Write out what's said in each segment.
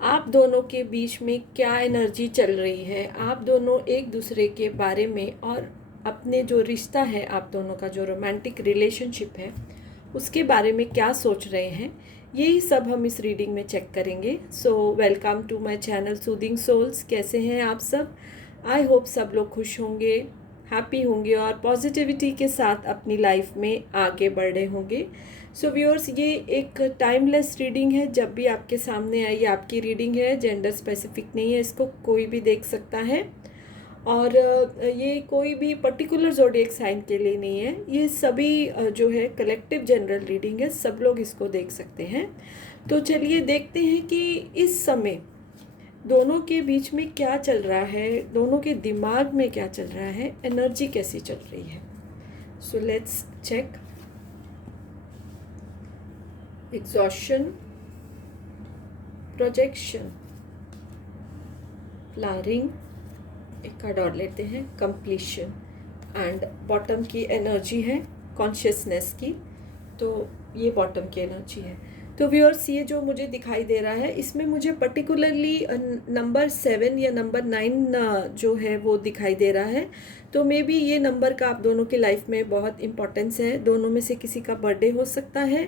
आप दोनों के बीच में क्या एनर्जी चल रही है, आप दोनों एक दूसरे के बारे में और अपने जो रिश्ता है, आप दोनों का जो रोमांटिक रिलेशनशिप है उसके बारे में क्या सोच रहे हैं, यही सब हम इस रीडिंग में चेक करेंगे। So welcome to my channel soothing souls. कैसे हैं आप सब? आई होप सब लोग खुश होंगे, हैप्पी होंगे और पॉजिटिविटी के साथ अपनी लाइफ में आगे बढ़ रहे होंगे। सो व्यूअर्स, ये एक टाइमलेस रीडिंग है। जब भी आपके सामने आई आपकी रीडिंग है, जेंडर स्पेसिफिक नहीं है, इसको कोई भी देख सकता है और ये कोई भी पर्टिकुलर ज़ोडिएक साइन के लिए नहीं है। ये सभी जो है कलेक्टिव जनरल रीडिंग है, सब लोग इसको देख सकते हैं। तो चलिए देखते हैं कि इस समय दोनों के बीच में क्या चल रहा है, दोनों के दिमाग में क्या चल रहा है, एनर्जी कैसी चल रही है। So let's check. Exhaustion, projection, flowering, एक कार्ड और लेते हैं, कंप्लीशन एंड बॉटम की एनर्जी है कॉन्शियसनेस की। तो ये बॉटम की एनर्जी है। तो व्यूअर्स, ये जो मुझे दिखाई दे रहा है इसमें मुझे पर्टिकुलरली नंबर 7 या नंबर 9 जो है वो दिखाई दे रहा है। तो मे बी ये नंबर का आप दोनों की लाइफ में बहुत इम्पोर्टेंस है। दोनों में से किसी का बर्थडे हो सकता है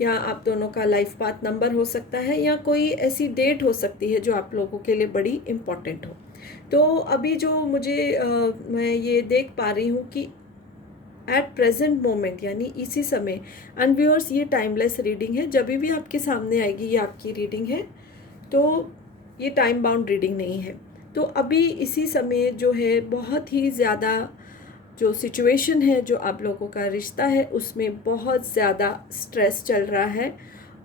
या आप दोनों का लाइफ पाथ नंबर हो सकता है या कोई ऐसी डेट हो सकती है जो आप लोगों के लिए बड़ी इम्पॉर्टेंट हो। तो अभी जो मैं ये देख पा रही हूँ कि एट प्रेजेंट मोमेंट यानी इसी समय, एंड व्यूअर्स ये टाइमलेस रीडिंग है, जब भी आपके सामने आएगी ये आपकी रीडिंग है, तो ये टाइम बाउंड रीडिंग नहीं है। तो अभी इसी समय जो है बहुत ही ज़्यादा जो सिचुएशन है, जो आप लोगों का रिश्ता है उसमें बहुत ज़्यादा स्ट्रेस चल रहा है।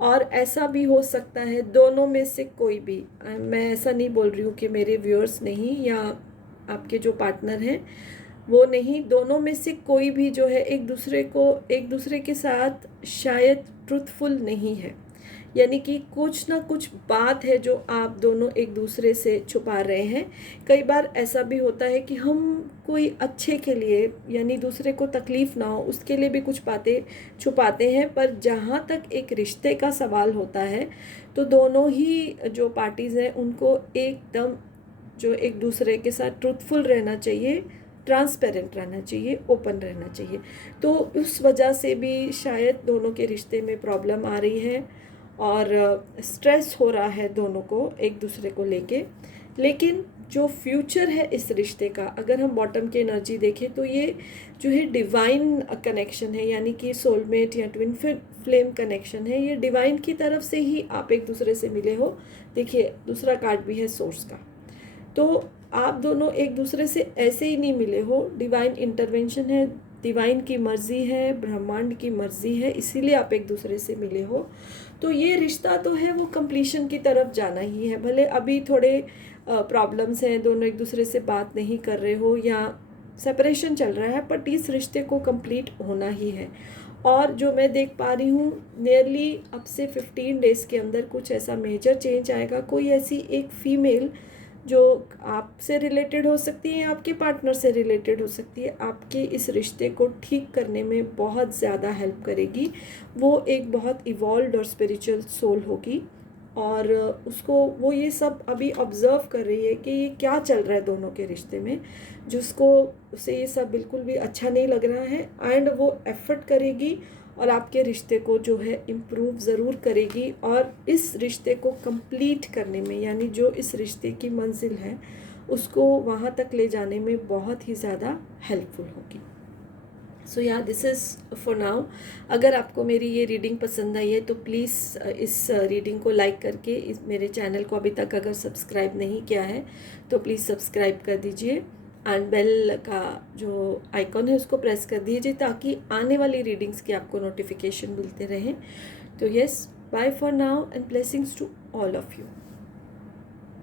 और ऐसा भी हो सकता है दोनों में से कोई भी, मैं ऐसा नहीं बोल रही हूँ कि मेरे व्यूअर्स नहीं या आपके जो पार्टनर हैं वो नहीं, दोनों में से कोई भी जो है एक दूसरे के साथ शायद ट्रूथफुल नहीं है। यानी कि कुछ ना कुछ बात है जो आप दोनों एक दूसरे से छुपा रहे हैं। कई बार ऐसा भी होता है कि हम कोई अच्छे के लिए यानी दूसरे को तकलीफ़ ना हो उसके लिए भी कुछ बातें छुपाते हैं, पर जहाँ तक एक रिश्ते का सवाल होता है तो दोनों ही जो पार्टीज़ हैं उनको एकदम जो एक दूसरे के साथ ट्रूथफुल रहना चाहिए, ट्रांसपेरेंट रहना चाहिए, ओपन रहना चाहिए। तो उस वजह से भी शायद दोनों के रिश्ते में प्रॉब्लम आ रही है और स्ट्रेस हो रहा है दोनों को एक दूसरे को लेके। लेकिन जो फ्यूचर है इस रिश्ते का, अगर हम बॉटम की एनर्जी देखें तो ये जो है डिवाइन कनेक्शन है, यानी कि सोलमेट या ट्विन फ्लेम कनेक्शन है। ये डिवाइन की तरफ से ही आप एक दूसरे से मिले हो। देखिए दूसरा कार्ड भी है सोर्स का। तो आप दोनों एक दूसरे से ऐसे ही नहीं मिले हो, डिवाइन इंटरवेंशन है, डिवाइन की मर्ज़ी है, ब्रह्मांड की मर्ज़ी है, इसीलिए आप एक दूसरे से मिले हो। तो ये रिश्ता तो है वो कंप्लीशन की तरफ जाना ही है। भले अभी थोड़े प्रॉब्लम्स हैं, दोनों एक दूसरे से बात नहीं कर रहे हो या सेपरेशन चल रहा है, बट इस रिश्ते को कंप्लीट होना ही है। और जो मैं देख पा रही हूँ नियरली अब से 15 डेज़ के अंदर कुछ ऐसा मेजर चेंज आएगा। कोई ऐसी एक फीमेल जो आपसे रिलेटेड हो सकती है, आपके पार्टनर से रिलेटेड हो सकती है, आपके इस रिश्ते को ठीक करने में बहुत ज़्यादा हेल्प करेगी। वो एक बहुत इवॉल्व्ड और स्पिरिचुअल सोल होगी और उसको वो ये सब अभी ऑब्ज़र्व कर रही है कि ये क्या चल रहा है दोनों के रिश्ते में, जिसको उसे ये सब बिल्कुल भी अच्छा नहीं लग रहा है। एंड वो एफर्ट करेगी और आपके रिश्ते को जो है इम्प्रूव ज़रूर करेगी और इस रिश्ते को कंप्लीट करने में, यानी जो इस रिश्ते की मंजिल है उसको वहाँ तक ले जाने में बहुत ही ज़्यादा हेल्पफुल होगी। सो या दिस इज़ फॉर नाउ। अगर आपको मेरी ये रीडिंग पसंद आई है तो प्लीज़ इस रीडिंग को लाइक करके इस मेरे चैनल को अभी तक अगर सब्सक्राइब नहीं किया है तो प्लीज़ सब्सक्राइब कर दीजिए एंड बेल का जो आइकॉन है उसको प्रेस कर दीजिए ताकि आने वाली रीडिंग्स की आपको नोटिफिकेशन मिलते रहें। तो yes, bye for now and blessings to all of you.